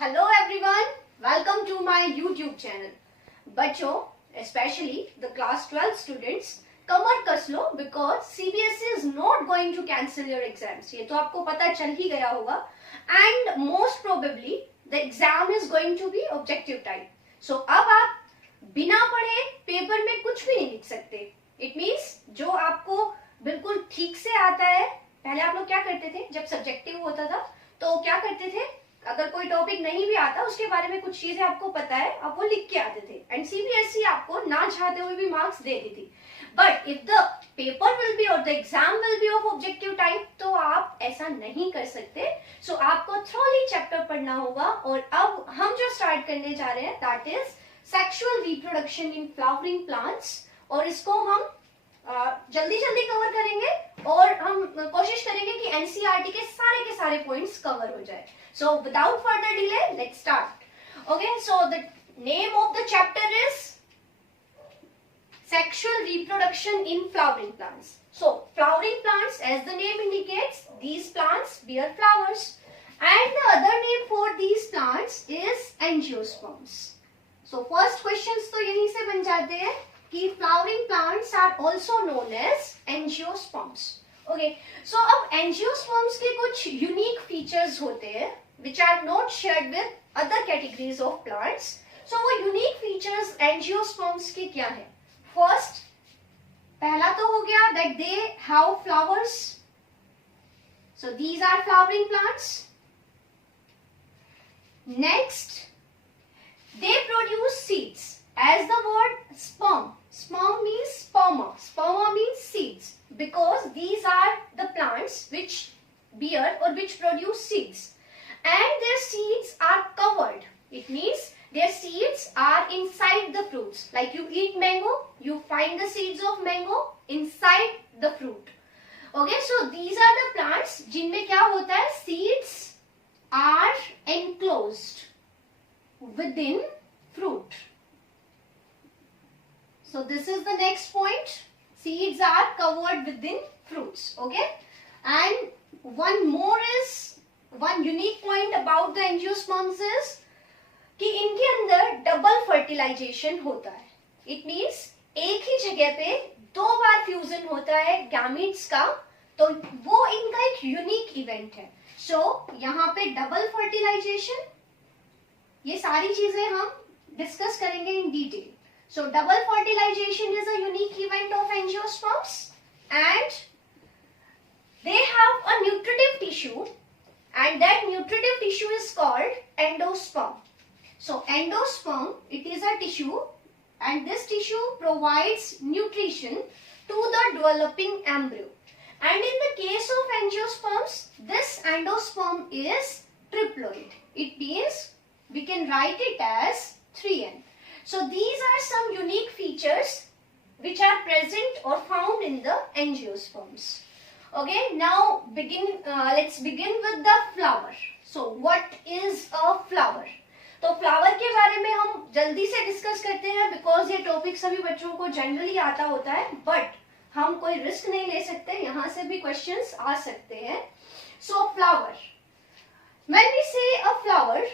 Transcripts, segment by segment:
Hello everyone, welcome to my YouTube channel. बच्चों, specially the class 12 students, कमर कस लो because CBSE is not going to cancel your exams. ये तो आपको पता चल ही गया होगा। And most probably the exam is going to be objective type. So अब आप बिना पढ़े पेपर में कुछ भी नहीं लिख सकते। इट मीन्स जो आपको बिल्कुल ठीक से आता है, पहले आप लोग क्या करते थे जब सब्जेक्टिव होता था, तो क्या करते थे, अगर कोई टॉपिक नहीं भी आता उसके बारे में कुछ चीजें आपको पता है, आप वो लिख के आते थे एंड सीबीएसई आपको ना चाहते हुए भी मार्क्स देती थी। But if the paper will be और the exam will be of objective type, तो आप ऐसा नहीं कर सकते। सो आपको थ्रोली चैप्टर पढ़ना होगा। और अब हम जो स्टार्ट करने जा रहे हैं that is sexual reproduction in flowering plants, और इसको हम जल्दी जल्दी कवर करेंगे और हम कोशिश करेंगे कि एनसीईआरटी के सारे पॉइंट्स कवर हो जाए। So without further delay let's start. Okay, so the name of the chapter is sexual reproduction in flowering plants. So flowering plants, as the name indicates, these plants bear flowers, and the other name for these plants is angiosperms. So first questions तो यहीं से बन जाते हैं कि flowering plants are also known as angiosperms. Okay, so अब angiosperms के कुछ unique features होते हैं which are not shared with other categories of plants. So वो unique features angiosperms के क्या है? फर्स्ट, पहला तो हो गया that they have flowers. So these are flowering plants. Next, they produce seeds as the word sperm. Sperm means sperma. Sperma means seeds because these are the plants which bear or which produce seeds, and their seeds are covered. It means their seeds are inside the fruits. Like you eat mango, you find the seeds of mango inside the fruit. Okay, so these are the plants जिनमें क्या होता है, seeds are enclosed within fruit. So this is the next point. Seeds are covered within fruits. Okay, and one unique point about the angiosperms is कि इनके अंदर double fertilisation होता है। It means एक ही जगह पे दो बार फ्यूजन होता है गैमीट्स का, तो वो इनका एक यूनिक इवेंट है। सो यहाँ पे डबल फर्टिलाइजेशन, ये सारी चीजें हम डिस्कस करेंगे in detail. So double fertilization is a unique event of angiosperms and they have a nutritive tissue and that nutritive tissue is called endosperm. So endosperm, it is a tissue, and this tissue provides nutrition to the developing embryo. And in the case of angiosperms, this endosperm is triploid. It means we can write it as 3N. So these are some unique features which are present or found in the angiosperms. Okay, now let's begin with the flower. So what is a flower? तो फ्लावर के बारे में हम जल्दी से डिस्कस करते हैं बिकॉज ये टॉपिक सभी बच्चों को जनरली आता होता है, बट हम कोई रिस्क नहीं ले सकते, यहाँ से भी क्वेश्चंस आ सकते हैं। सो फ्लावर, व्हेन वी से अ फ्लावर,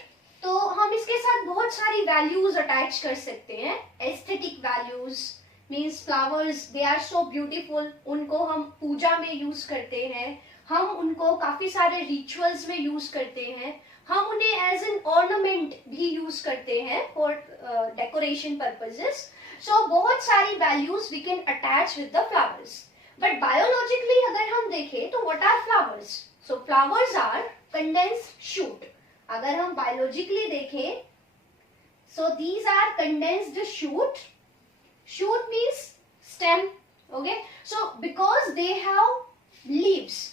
तो हम इसके साथ बहुत सारी वैल्यूज अटैच कर सकते हैं। Aesthetic values means flowers they are so beautiful, उनको हम पूजा में यूज करते हैं, हम उनको काफी सारे रिचुअल्स में यूज करते हैं, हम उन्हें एज एन ऑर्नामेंट भी यूज करते हैं फॉर डेकोरेशन पर्पसेस। सो बहुत सारी values we can attach with the flowers. But biologically अगर हम देखें तो what are flowers? So flowers are condensed shoot. अगर हम बायोलॉजिकली देखें, so these are condensed shoot. Shoot means stem. Okay, so because they have leaves.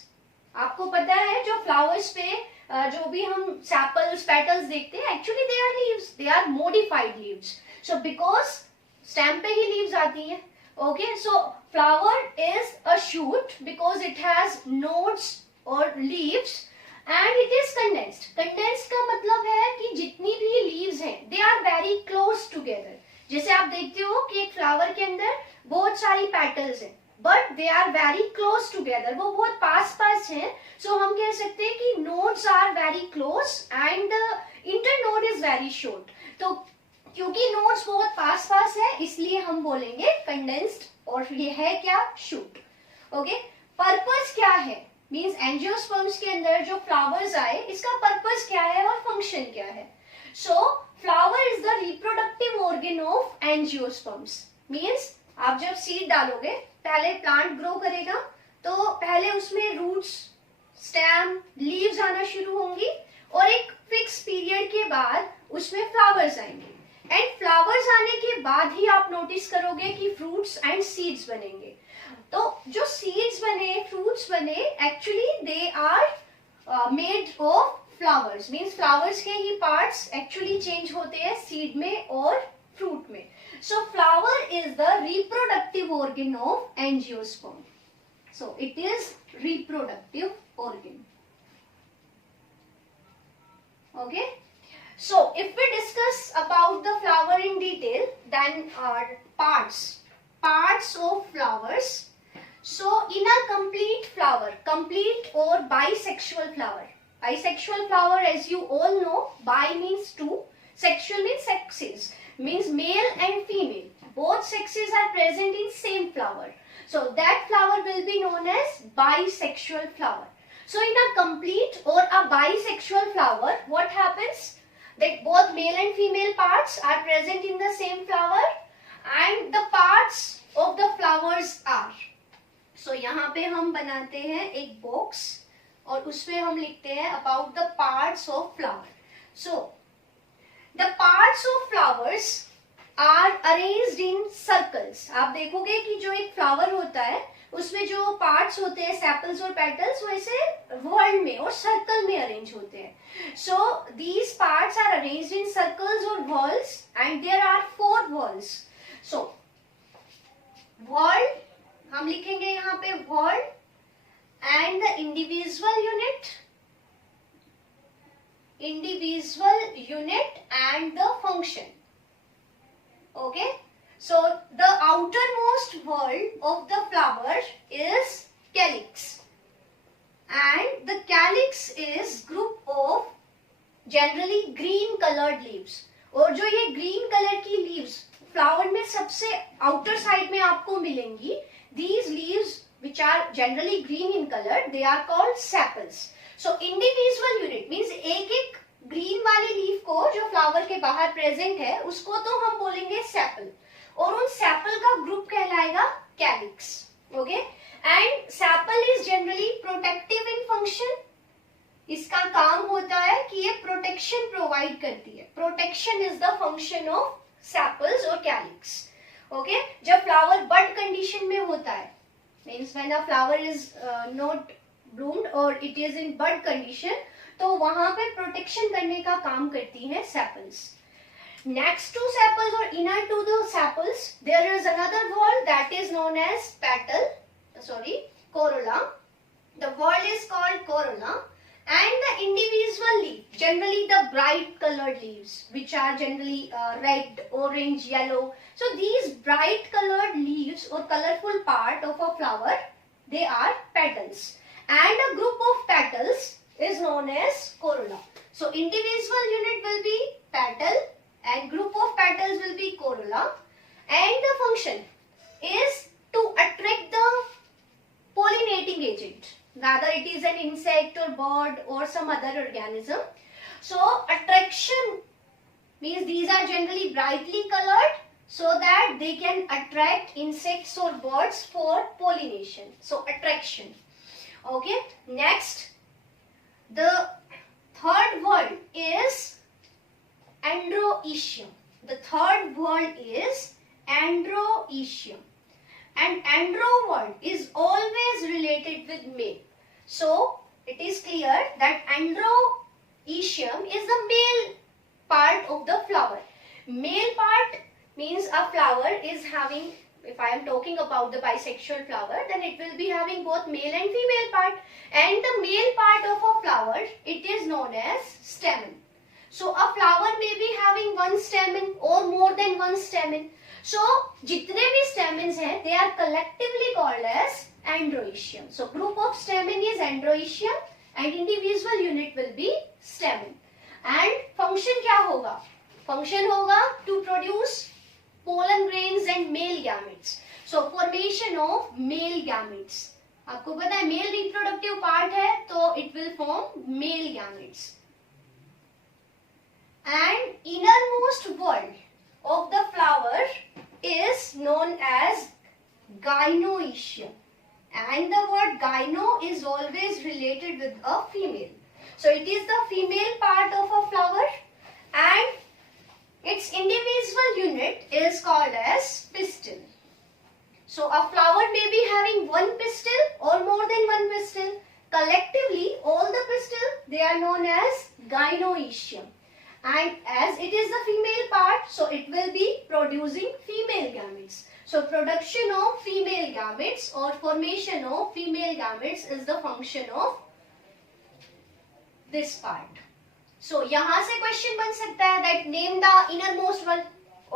आपको पता है जो फ्लावर्स पे जो भी हम सैपल्स पेटल्स देखते हैं, actually they are leaves, they are modified leaves. So because stem पे ही लीव्स आती हैं। Okay, so flower is a shoot because it has nodes और leaves and it is condensed. Condensed का मतलब है कि जितनी भी लीव्स हैं they are very close together. जैसे आप देखते हो कि एक फ्लावर के अंदर बहुत सारी पेटल्स हैं, but they are very close together, वो बहुत पास हैं। सो हम कह सकते हैं कि nodes are very close and the node is very short. तो क्योंकि नोड्स बहुत पास पास है इसलिए हम बोलेंगे कंडेंस्ड और ये है क्या शूट. ओके, पर्पस क्या है मींस एंजियोस्पर्म्स के अंदर जो फ्लावर्स आए इसका पर्पस क्या है और फंक्शन क्या है. सो flower is the reproductive organ of angiosperms. Means आप जब सीड डालोगे पहले प्लांट ग्रो करेगा तो पहले उसमें रूट्स, स्टेम, लीव्स आना शुरू होंगी और एक फिक्स पीरियड के बाद उसमें फ्लावर्स आएंगे. एंड फ्लावर्स आने के बाद ही आप नोटिस करोगे कि फ्रूट्स एंड सीड्स बनेंगे. तो जो सीड्स बने, फ्रूट्स बने, actually they are made of flowers. Means flowers के ही पार्ट्स एक्चुअली चेंज होते हैं सीड में और फ्रूट में. सो flower is the reproductive organ of angiosperm. So it is reproductive organ. Okay, so if we discuss about the flower in detail, then parts of flowers. So in a complete flower, complete or bisexual flower. Bisexual flower, as you all know, bi means two, sexual means sexes, means male and female. Both sexes are present in same flower. So that flower will be known as bisexual flower. So in a complete or a bisexual flower, what happens? That both male and female parts are present in the same flower and the parts of the flowers are. So यहाँ पे हम बनाते हैं एक बॉक्स और उसमें हम लिखते हैं about the parts of flower. So the parts of flowers are arranged in circles. आप देखोगे कि जो एक फ्लावर होता है उसमें जो पार्ट्स होते हैं, सेपल्स और पेटल्स, वैसे वर्ल्ड में और सर्कल में अरेंज होते हैं. So these parts are arranged in circles और whorls and there are 4 whorls. So whorl हम लिखेंगे यहाँ पे whorl and the individual unit and the function. Okay, so the outermost wall of the flower is calyx and the calyx is group of generally green colored leaves. और जो ये green color की leaves flower में सबसे outer side में आपको मिलेंगी, these leaves which are generally green in color, they are called sepals. So individual unit means एक एक green वाली leaf को जो flower के बाहर present है उसको तो हम बोलेंगे sepal और उन सेपल का ग्रुप कहलाएगा calyx. Okay, and sepal is generally protective in function. इसका काम होता है कि ये प्रोटेक्शन प्रोवाइड करती है. Protection is the function of sepals और कैलिक्स. ओके, जब फ्लावर बड कंडीशन में होता है, means when a flower is not bloomed और it is in bud condition, तो वहां पे प्रोटेक्शन करने का काम करती है sepals. Next to sepals or inner to the sepals, there is another wall that is known as corolla. The wall is called corolla and the individual leaf, generally the bright colored leaves, which are generally red, orange, yellow. So these bright colored leaves or colorful part of a flower, they are petals. And a group of petals is known as corolla. So individual unit will be petal and group of petals will be corolla, and the function is to attract the pollinating agent, whether it is an insect or bird or some other organism. So attraction means these are generally brightly colored so that they can attract insects or birds for pollination. So attraction. Okay, next the third word is androecium. The third word is androecium, and andro word is always related with male. So it is clear that androecium is the male part of the flower. Male part means a flower is having, if I am talking about the bisexual flower, then it will be having both male and female part, and the male part of a flower, it is known as stamen. So a flower may be having one stamen or more than one stamen. So जितने भी stamens हैं, they are collectively called as androecium. So group of stamen is androecium and individual unit will be stamen. And function क्या होगा? Function होगा to produce pollen grains and male gametes. So formation of male gametes. आपको पता है male reproductive part है तो it will form male gametes. And innermost world of the flower is known as gynoecium. And the word gyno is always related with a female. So it is the female part of a flower and its individual unit is called as pistil. So a flower may be having one pistil or more than one pistil. Collectively all the pistil they are known as gynoecium. And as it is the female part, so it will be producing female gametes. So production of female gametes or formation of female gametes is the function of this part. So यहाँ से question बन सकता है that name the innermost one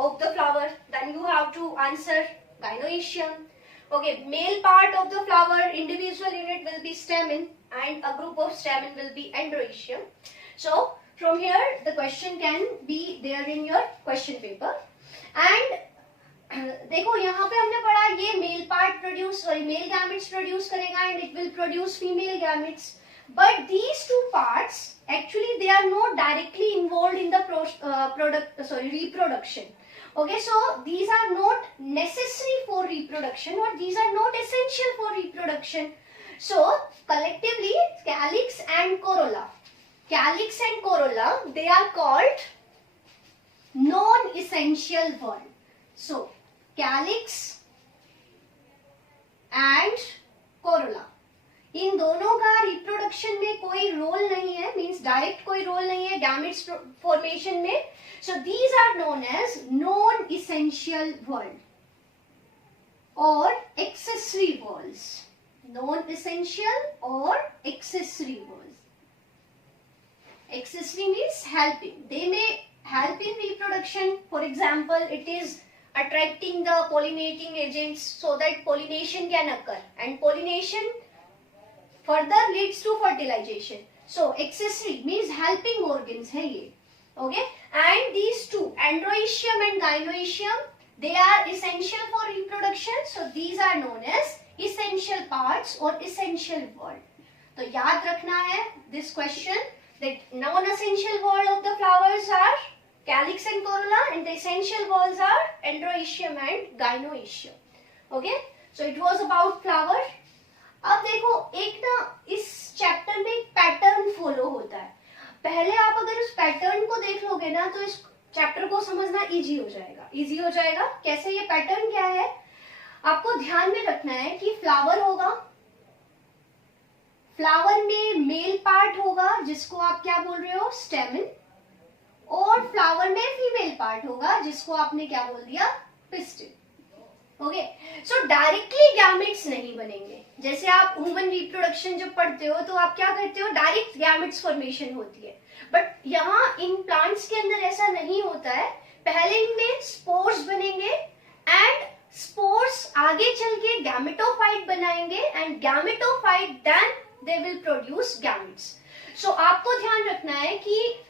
of the flower. Then you have to answer gynoecium. Okay, male part of the flower individual unit will be stamen and a group of stamen will be androecium. So from here the question can be there in your question paper. And देखो यहाँ पे हमने पढ़ा ये male part produce male gametes produce करेगा and it will produce female gametes. But these two parts actually they are not directly involved in the reproduction. Okay, so these are not necessary for reproduction or these are not essential for reproduction. So collectively calyx and corolla they are called non-essential whorl. So calyx and corolla इन दोनों का रिप्रोडक्शन में कोई रोल नहीं है, means direct कोई रोल नहीं है gametes formation में. So these are known as non essential wall और एक्सेसरी वॉल्स. नॉन इसेंशियल और accessory walls. Accessory means helping. They may help in reproduction. For example, it is attracting the pollinating agents so that pollination can occur and pollination further leads to fertilization. So accessory means helping organs hai ye. Okay, and these two androecium and gynoecium they are essential for reproduction. So these are known as essential parts or essential whorl. तो याद रखना है this question that non-essential whorl of the flowers are calyx and corolla and the essential whorls are androecium and gynoecium. Okay, so it was about flower. अब देखो एक ना इस चैप्टर में एक पैटर्न फॉलो होता है. पहले आप अगर उस पैटर्न को देख लोगे ना तो इस चैप्टर को समझना इजी हो जाएगा. कैसे? ये पैटर्न क्या है आपको ध्यान में रखना है कि फ्लावर होगा, फ्लावर में मेल पार्ट होगा जिसको आप क्या बोल रहे हो स्टेमन, और फ्लावर में फीमेल पार्ट होगा जिसको आपने क्या बोल दिया पिस्टिल. ओके, सो डायरेक्टली गैमेट्स नहीं बनेंगे. जैसे आप ह्यूमन रिप्रोडक्शन जब पढ़ते हो तो आप क्या करते हो डायरेक्ट गैमेट्स फॉर्मेशन होती है. बट यहाँ इन प्लांट्स के अंदर ऐसा नहीं होता है. पहले इनमें स्पोर्स बनेंगे एंड स्पोर्स आगे चल के गैमेटोफाइट बनाएंगे and gametophyte then they will produce gametes. So आपको ध्यान रखना है कि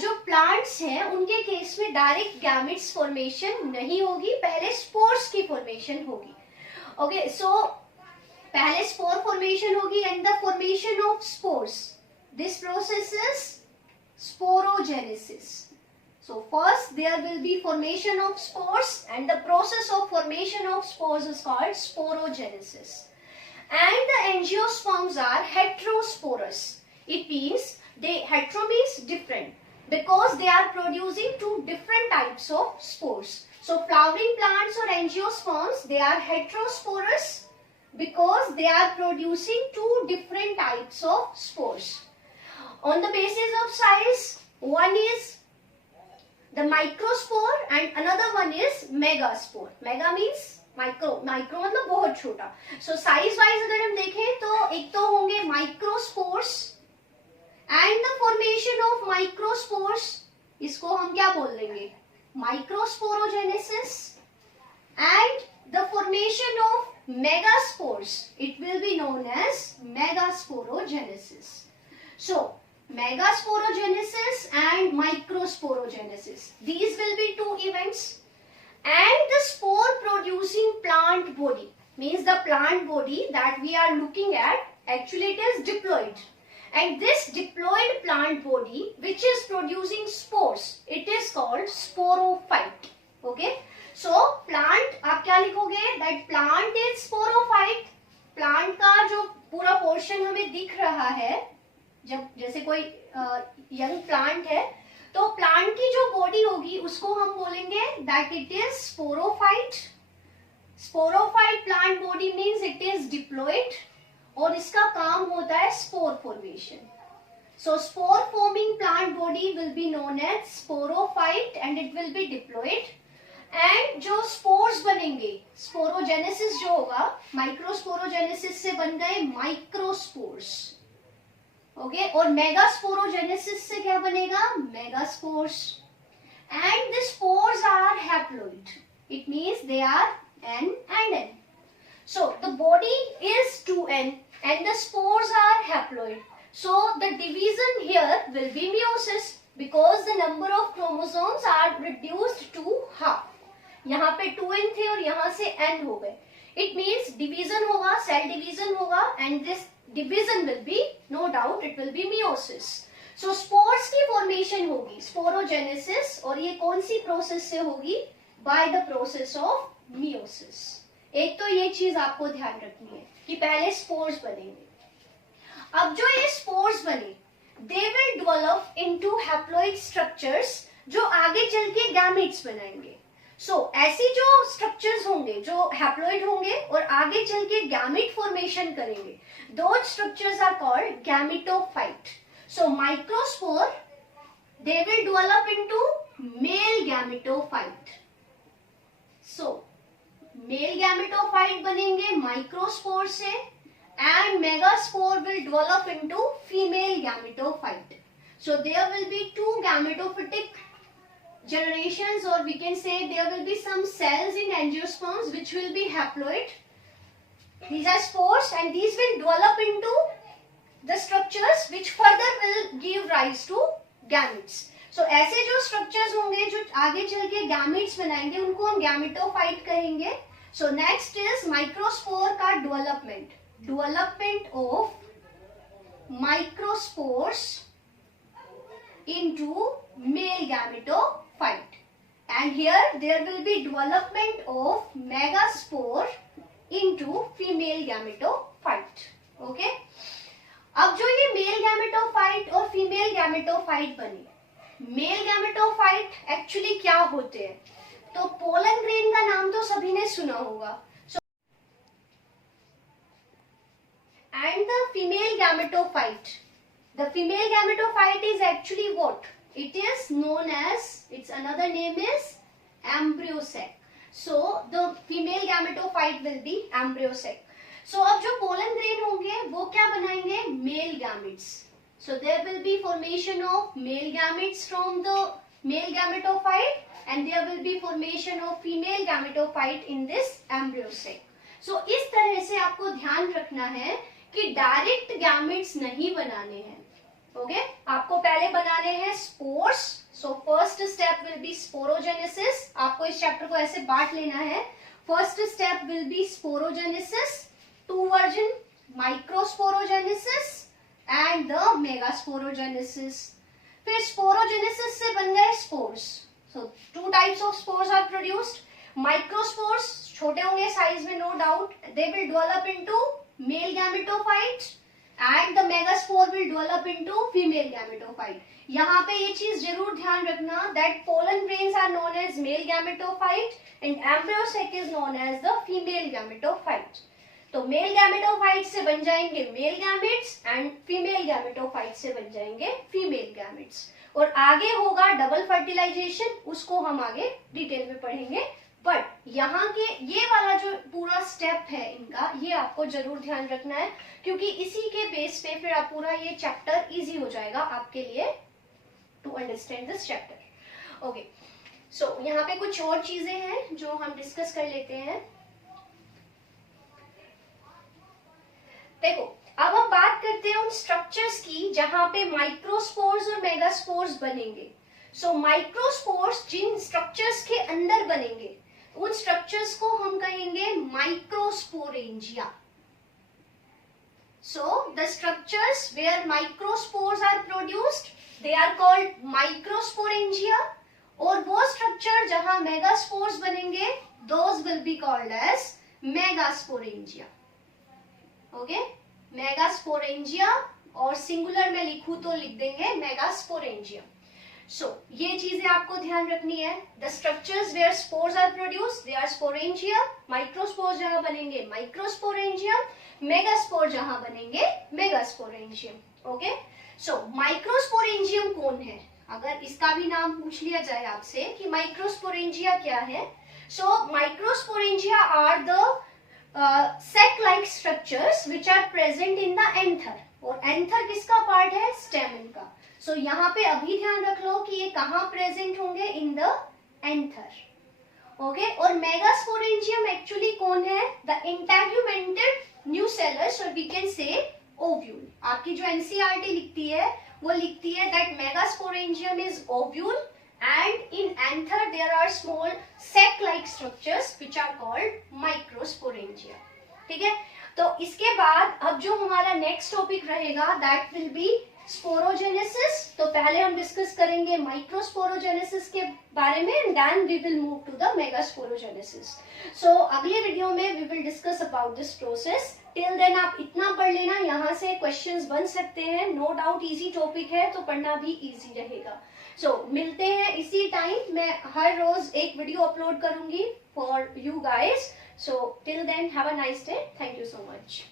जो प्लांट्स हैं उनके केस में डायरेक्ट गैमेट्स फॉर्मेशन नहीं होगी, पहले स्पोर्स की फॉर्मेशन होगी. ओके, सो पहले स्पोर फॉर्मेशन होगी and the formation of spores, this process is sporogenesis. So first there will be formation of spores and the process of formation of spores is called sporogenesis. And the angiosperms are heterosporous. It means hetero means different because they are producing two different types of spores. So flowering plants or angiosperms they are heterosporous because they are producing two different types of spores. On the basis of size, one is the microspore and another one is megaspore. Mega means micro मतलब बहुत छोटा. So size wise अगर हम देखें तो एक तो होंगे microspores and the formation of microspores इसको हम क्या बोल देंगे microsporogenesis, and the formation of megaspores it will be known as megasporogenesis. So megasporogenesis and microsporogenesis. These will be two events. And the spore producing plant body, means the plant body that we are looking at, actually it is diploid. And this diploid plant body which is producing spores, it is called sporophyte. Okay, so plant, आप क्या लिखोगे? That plant is sporophyte. Plant का जो पूरा पोर्शन हमें दिख रहा है, जब जैसे कोई यंग प्लांट है, तो प्लांट की जो बॉडी होगी उसको हम बोलेंगे that it is sporophyte. Sporophyte plant body means it is diploid और इसका काम होता है spore formation. So spore forming plant body will be known as sporophyte and it will be diploid. And जो स्पोर्स बनेंगे, स्पोरोजेनेसिस जो होगा, माइक्रोस्पोरोजेनेसिस से बन गए माइक्रोस्पोर्स. ओके, और मेगास्पोरोजेनेसिस से क्या बनेगा? Megaspores. And the spores are haploid, it means they are N and N. So the body is 2N and the spores are haploid. So the division here will be meiosis because the number of chromosomes are reduced to half. यहाँ पे 2N थे और यहाँ से N हो गए. It means division होगा, cell division होगा, and this division will be, no doubt, it will be meiosis. So spores की formation होगी sporogenesis, और ये कौन सी process से होगी? By the process of meiosis. एक तो ये चीज आपको ध्यान रखनी है कि पहले स्पोर्स बनेंगे. अब जो ये स्पोर्स बने, they will develop into haploid structures जो आगे चल के गैमेट्स बनाएंगे. सो ऐसी जो स्ट्रक्चर्स होंगे जो हैप्लॉइड होंगे और आगे चल के गैमेट फॉर्मेशन करेंगे, those structures are called gametophyte. So microspore, they will develop into male gametophyte. So male gametophyte बनेंगे माइक्रोस्पोर से, and megaspore will develop into female gametophyte. So there will be two gametophytic generations, or we can say there will be some cells in angiosperms which will be haploid. These are spores and these will develop into the structures which further will give rise to gametes. So ऐसे जो structures होंगे जो आगे चल के gametes बनाएंगे उनको हम gametophyte कहेंगे. So next is microspore का development of microspores into male gametophyte, and here there will be development of megaspore into female gametophyte. Okay, अब जो ये male gametophyte और female gametophyte बने, मेल गैमेटोफाइट एक्चुअली क्या होते हैं? तो पोलन ग्रेन का नाम तो सभी ने सुना होगा. And the female gametophyte, the female gametophyte is actually what? It is known as, it's another name is embryo sac. So the female gametophyte will be embryo sac. So अब जो पोलन ग्रेन होंगे वो क्या बनाएंगे? Male gametes. So there will be formation of male gametes from the male gametophyte, and there will be formation of female gametophyte in this embryo sac. So इस तरह से आपको ध्यान रखना है कि डायरेक्ट गैमेट्स नहीं बनाने हैं. ओके, आपको पहले बनाने हैं spores. So first step will be sporogenesis. आपको इस चैप्टर को ऐसे बांट लेना है. First step will be sporogenesis, to version, microsporogenesis and the megasporogenesis. फिर sporogenesis से बन गए spores. So two types of spores are produced. Microspores छोटे होंगे साइज में, no doubt. They will develop into male gametophyte and the megaspore will develop into female gametophyte. यहाँ पे ये चीज जरूर ध्यान रखना that pollen grains are known as male gametophyte and embryo sac is known as the female gametophyte. तो male gametophyte से बन जाएंगे mail gametes and female gametophyte से बन जाएंगे फीमेल गैमेट्स. और आगे होगा डबल फर्टिलाइजेशन, उसको हम आगे डिटेल में पढ़ेंगे. बट यहाँ के ये वाला जो पूरा स्टेप है इनका, ये आपको जरूर ध्यान रखना है क्योंकि इसी के बेस पे फिर आप पूरा ये चैप्टर इजी हो जाएगा आपके लिए to understand this chapter. Okay, so यहाँ पे कुछ और चीजें हैं जो हम डिस्कस कर लेते हैं. देखो, अब हम बात करते हैं उन स्ट्रक्चर्स की जहां पे माइक्रोस्पोर्स और मेगास्पोर्स बनेंगे. सो माइक्रोस्पोर्स जिन स्ट्रक्चर्स के अंदर बनेंगे उन स्ट्रक्चर्स को हम कहेंगे microsporangia. So the structures where microspores are produced, they are called microsporingia. और वो स्ट्रक्चर जहां मेगास्पोर्स बनेंगे, those will be called as megasporingia. Okay? Megasporangia, और सिंगुलर में लिखूं तो लिख देंगे मेगास्पोरेंजिया. So ये चीजें आपको ध्यान रखनी है. The structures where spores are produced, they are sporangia. Microspores जहां बनेंगे microsporangia. मेगास्पोर जहां बनेंगे मेगास्पोरेंजियम. ओके, सो माइक्रोस्पोरेंजियम कौन है? अगर इसका भी नाम पूछ लिया जाए आपसे कि माइक्रोस्पोरेंजिया क्या है, so microsporangia are the sac like structures which are present in the anther. और एंथर किसका पार्ट है? स्टेमन का. सो यहाँ पे अभी ध्यान रख लो कि ये कहाँ प्रेजेंट होंगे? In the anther. ओके, और मेगास्पोरेंजियम एक्चुअली कौन है? द इंटेगुमेंटेड न्यूसेलस, और वी कैन से ओव्यूल. आपकी जो एनसीईआरटी लिखती है वो लिखती है that megasporangium is ovule and in anther there are small sac like structures which are called microsporangia. ठीक है, तो इसके बाद अब जो हमारा नेक्स्ट टॉपिक रहेगा दैट विल बी स्पोरोजेनेसिस. तो पहले हम डिस्कस करेंगे माइक्रोस्पोरोजेनेसिस के बारे में and then we will move to the megasporogenesis. So अगले वीडियो में we will discuss about this process. Till then आप इतना पढ़ लेना, यहाँ से क्वेश्चंस बन सकते हैं. नो डाउट इजी टॉपिक है तो पढ़ना भी इजी रहेगा. सो मिलते हैं इसी टाइम. मैं हर रोज एक वीडियो अपलोड करूंगी for you guys. So till then have a nice day. Thank you so much.